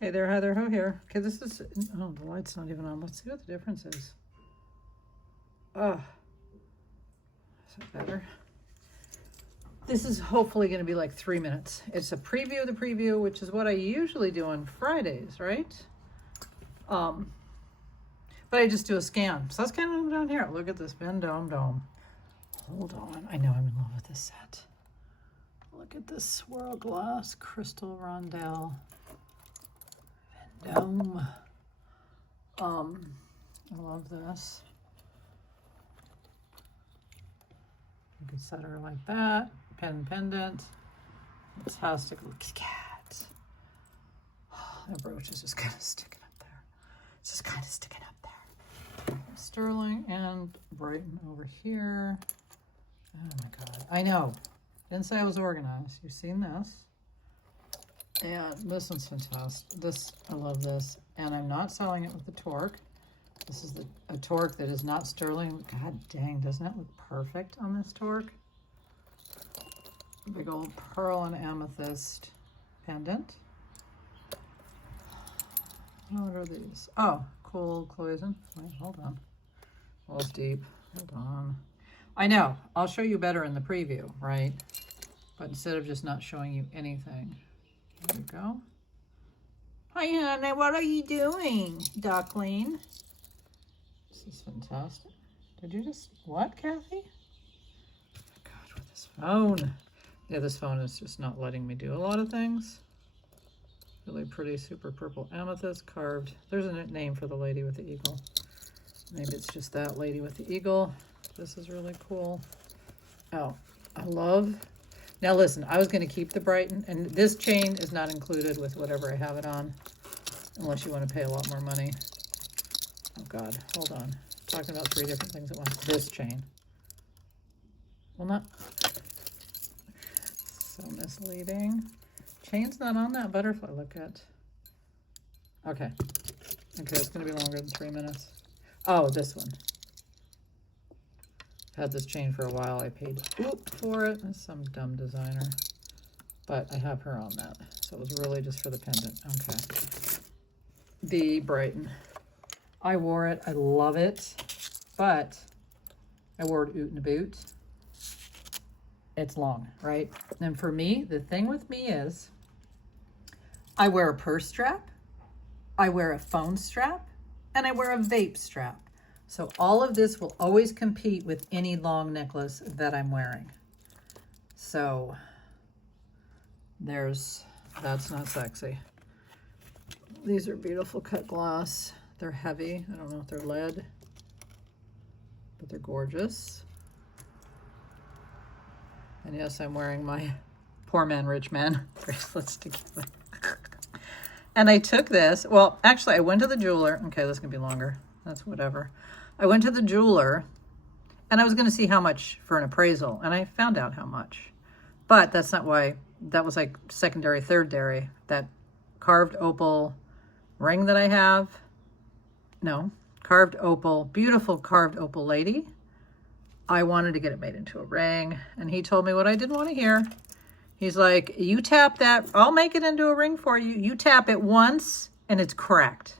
Hey there, Heather. Ho here. Okay, this is, oh, the light's not even on. Let's see what the difference is. Oh, is that better? This is hopefully going to be like 3 minutes. It's a preview of the preview, which is what I usually do on Fridays, right? But I just do a scan. So that's kind of what I'm doing here. Look at this Ben Dome. Hold on. I know I'm in love with this set. Look at this swirl glass crystal rondelle. Dome. I love this. You could set her like that. Pendant. Fantastic. Look at cat. Oh, that brooch is just kind of sticking up there. It's just kind of sticking up there. Sterling and Brighton over here. Oh my God. I know. Didn't say I was organized. You've seen this. And this one's fantastic. This, I love this. And I'm not selling it with the torque. This is a torque that is not sterling. God dang, doesn't that look perfect on this torque? Big old pearl and amethyst pendant. What are these? Oh, cool cloisonne. Wait, hold on. Well, it's deep. Hold on. I know. I'll show you better in the preview, right? But instead of just not showing you anything. There we go. Hi, honey. What are you doing, duckling? This is fantastic. Did you just... What, Kathy? God, with this phone. Yeah, this phone is just not letting me do a lot of things. Really pretty, super purple amethyst carved. There's a name for the lady with the eagle. Maybe it's just that lady with the eagle. This is really cool. Oh, I love... Now listen, I was going to keep the Brighton, and this chain is not included with whatever I have it on, unless you want to pay a lot more money. Oh God, hold on. I'm talking about 3 different things at once. This chain. Well, not... So misleading. Chain's not on that butterfly. Look at... Okay. Okay, it's going to be longer than 3 minutes. Oh, this one. Had this chain for a while. I paid for it. That's some dumb designer. But I have her on that. So it was really just for the pendant. Okay. The Brighton. I wore it. I love it. But I wore it oot and a boot. It's long, right? And for me, the thing with me is I wear a purse strap, I wear a phone strap, and I wear a vape strap. So all of this will always compete with any long necklace that I'm wearing. So that's not sexy. These are beautiful cut glass. They're heavy. I don't know if they're lead, but they're gorgeous. And yes, I'm wearing my poor man, rich man bracelets together. And I took this. Well, actually, I went to the jeweler. Okay, this can be longer. That's whatever. I went to the jeweler, and I was going to see how much for an appraisal, and I found out how much. But that's not why. That was like secondary, thirdary. That carved opal ring that I have. No, carved opal, beautiful carved opal lady. I wanted to get it made into a ring, and he told me what I didn't want to hear. He's like, you tap that, I'll make it into a ring for you. You tap it once, and it's cracked.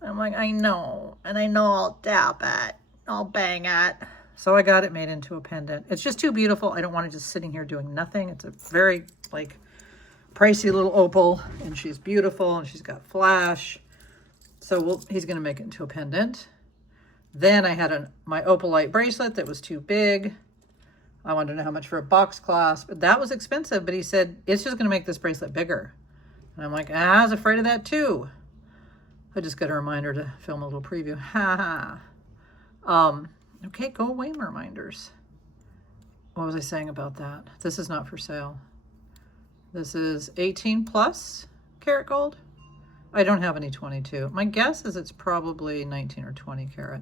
I'm like, I know, and I know I'll tap it. I'll bang it. So I got it made into a pendant. It's just too beautiful. I don't want it just sitting here doing nothing. It's a very, like, pricey little opal, and she's beautiful, and she's got flash. So he's going to make it into a pendant. Then I had my opalite bracelet that was too big. I wanted to know how much for a box clasp. That was expensive, but he said, it's just going to make this bracelet bigger. And I'm like, I was afraid of that too. I just got a reminder to film a little preview. Ha ha. Okay, go away, reminders. What was I saying about that? This is not for sale. This is 18 plus karat gold. I don't have any 22. My guess is it's probably 19 or 20 karat.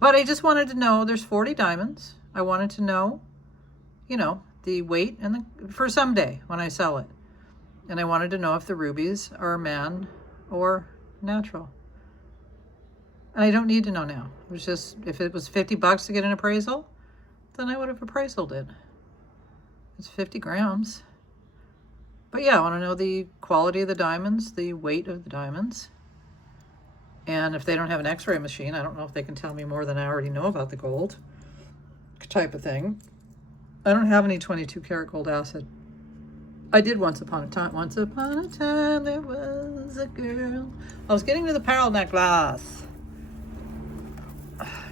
But I just wanted to know, there's 40 diamonds. I wanted to know, you know, the weight and for someday when I sell it. And I wanted to know if the rubies are man or natural. And I don't need to know now. It was just, if it was 50 bucks to get an appraisal, then I would have appraised it. It's 50 grams. But yeah, I want to know the quality of the diamonds, the weight of the diamonds. And if they don't have an x-ray machine, I don't know if they can tell me more than I already know about the gold type of thing. I don't have any 22 karat gold acid. I did once upon a time. Once upon a time there was a girl. I was getting to the pearl necklace.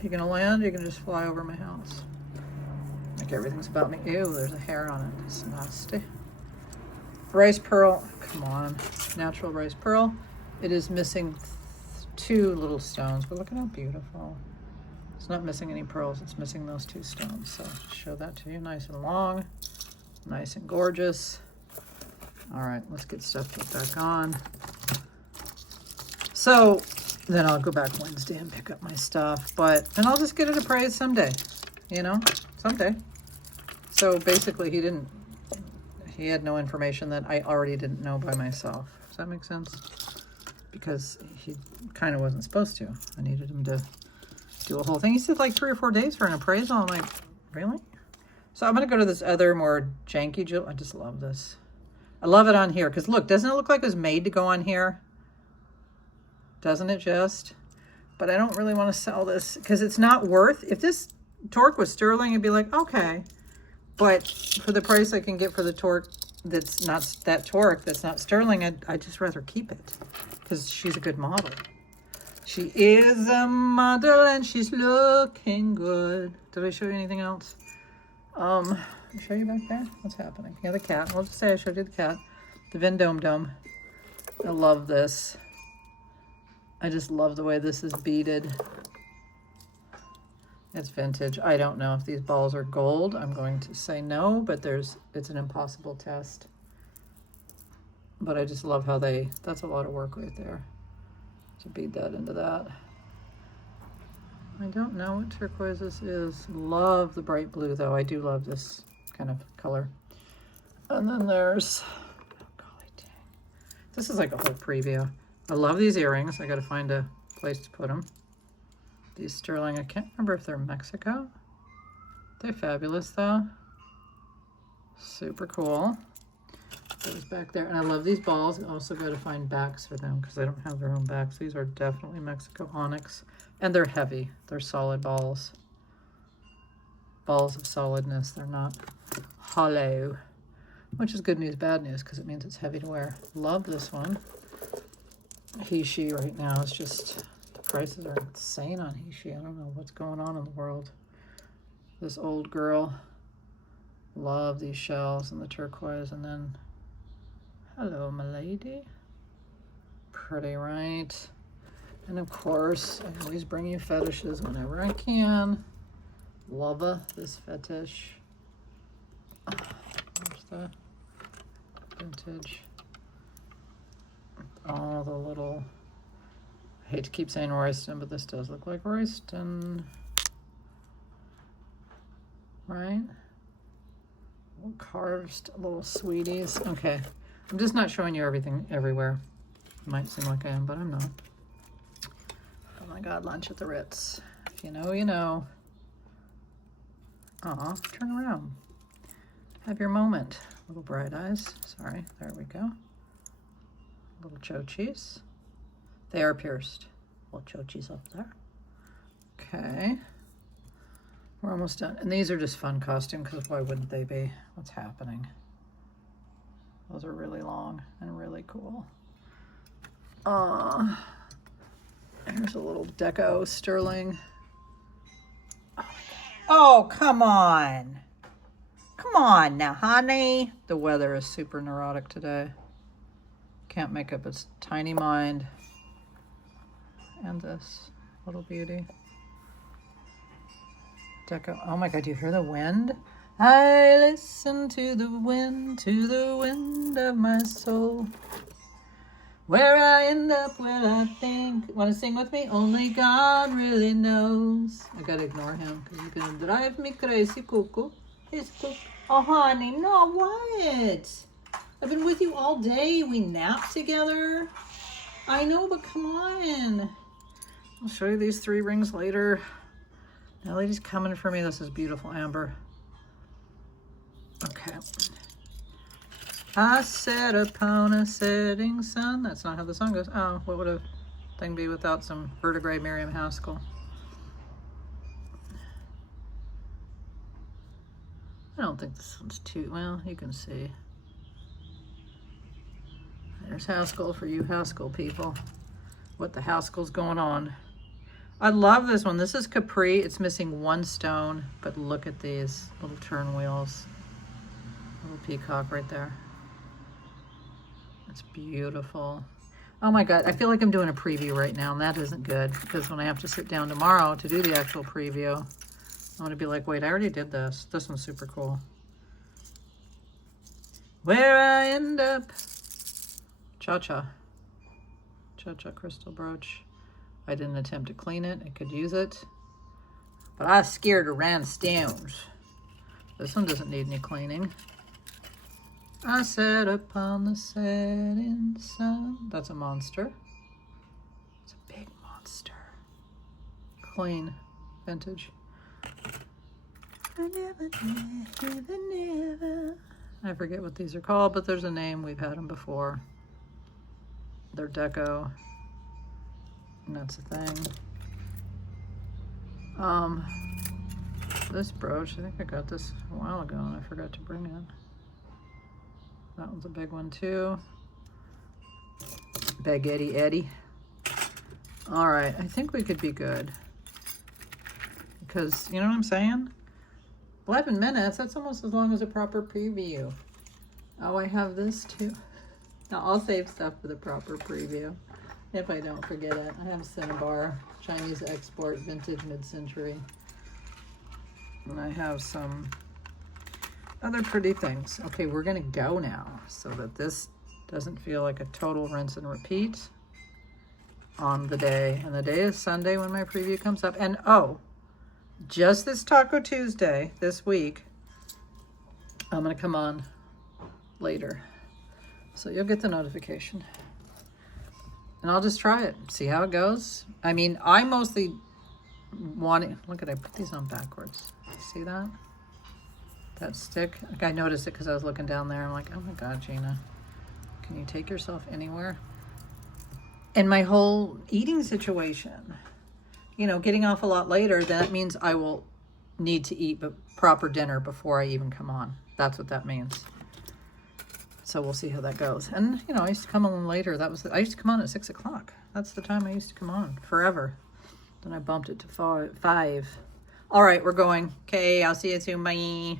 You gonna land or you gonna just fly over my house? Like everything's about me. Ew, there's a hair on it. It's nasty. Rice pearl. Come on. Natural rice pearl. It is missing 2 little stones, but look at how beautiful. It's not missing any pearls. It's missing those 2 stones. So show that to you. Nice and long. Nice and gorgeous. All right, let's get stuff put back on. So then I'll go back Wednesday and pick up my stuff, but then I'll just get it appraised someday, you know, someday. So basically he had no information that I already didn't know by myself. Does that make sense? Because he kind of wasn't supposed to. I needed him to do a whole thing. He said like 3 or 4 days for an appraisal. I'm like, really? So I'm going to go to this other more janky jewel. I just love this. I love it on here because look, doesn't it look like it was made to go on here? Doesn't it just? But I don't really want to sell this because it's not worth, if this torque was sterling, it'd be like, okay. But for the price I can get for the torque that's not that torque, that's not sterling, I'd just rather keep it because she's a good model. She is a model and she's looking good. Did I show you anything else? I'll show you back there. What's happening? Yeah, the cat. I'll just say I showed you the cat. The Vendome Dome. I love this. I just love the way this is beaded. It's vintage. I don't know if these balls are gold. I'm going to say no, but it's an impossible test. But I just love how that's a lot of work right there to bead that into that. I don't know what turquoise this is. Love the bright blue though. I do love this kind of color. And then there's, oh golly dang. This is like a whole preview. I love these earrings. I got to find a place to put them. These sterling, I can't remember if they're Mexico. They're fabulous though. Super cool. Those back there. And I love these balls. I also got to find backs for them because they don't have their own backs. These are definitely Mexico onyx. And they're heavy. They're solid balls. Balls of solidness. They're not hollow. Which is good news, bad news, because it means it's heavy to wear. Love this one. He, she right now is just, the prices are insane on he, she. I don't know what's going on in the world. This old girl. Love these shells and the turquoise. And then, hello, my lady. Pretty, right? And of course, I always bring you fetishes whenever I can. Love this fetish. There's the vintage. All the little, I hate to keep saying Royston, but this does look like Royston. Right? Little carved little sweeties. Okay. I'm just not showing you everything everywhere. It might seem like I am, but I'm not. Oh my God, lunch at the Ritz. If you know, you know. Aw, turn around. Have your moment. Little bright eyes. Sorry, there we go. Little chochis. They are pierced. Little chochis up there. Okay. We're almost done. And these are just fun costume because why wouldn't they be? What's happening? Those are really long and really cool. Here's a little deco sterling. Oh, come on. Come on now, honey. The weather is super neurotic today. Can't make up its tiny mind. And this little beauty. Deco. Oh my God, do you hear the wind? I listen to the wind of my soul. Where I end up, where I think. Want to sing with me? Only God really knows. I gotta ignore him because he's gonna drive me crazy, cuckoo. He's cuckoo. Oh, honey, no, what? I've been with you all day. We napped together. I know, but come on. I'll show you these 3 rings later. Now, lady's coming for me. This is beautiful amber. Okay. I set upon a setting sun. That's not how the song goes. Oh, what would a thing be without some vertebrae Miriam Haskell? I don't think this one's too, well, you can see. There's Haskell for you Haskell people. What the Haskell's going on. I love this one. This is Capri. It's missing one stone, but look at these little turn wheels. Little peacock right there. It's beautiful. Oh my God, I feel like I'm doing a preview right now, and that isn't good, because when I have to sit down tomorrow to do the actual preview, I'm gonna be like, wait, I already did this. This one's super cool. Where I end up. Cha-cha. Cha-cha crystal brooch. I didn't attempt to clean it. I could use it. But I scared around stones. This one doesn't need any cleaning. I sat upon the setting sun. That's a monster. It's a big monster. Clean. Vintage. I forget what these are called, but there's a name. We've had them before. They're deco. And that's a thing. This brooch, I think I got this a while ago and I forgot to bring it. That one's a big one too. Baguette Eddie. All right, I think we could be good. Because, you know what I'm saying? 11 minutes, that's almost as long as a proper preview. Oh, I have this too. Now, I'll save stuff for the proper preview if I don't forget it. I have Cinnabar, Chinese export, vintage mid-century. And I have some other pretty things. Okay, we're gonna go now so that this doesn't feel like a total rinse and repeat on the day. And the day is Sunday when my preview comes up. And oh, just this Taco Tuesday this week, I'm gonna come on later. So you'll get the notification. And I'll just try it, see how it goes. I mean, I mostly want it. Look at, I put these on backwards. See that? That stick. Like, I noticed it because I was looking down there. I'm like, oh my God, Gina, can you take yourself anywhere? And my whole eating situation, you know, getting off a lot later, that means I will need to eat a proper dinner before I even come on. That's what that means. So we'll see how that goes. And, you know, I used to come on later. I used to come on at 6 o'clock. That's the time I used to come on forever. Then I bumped it to 5. All right, we're going. Okay, I'll see you soon. Bye.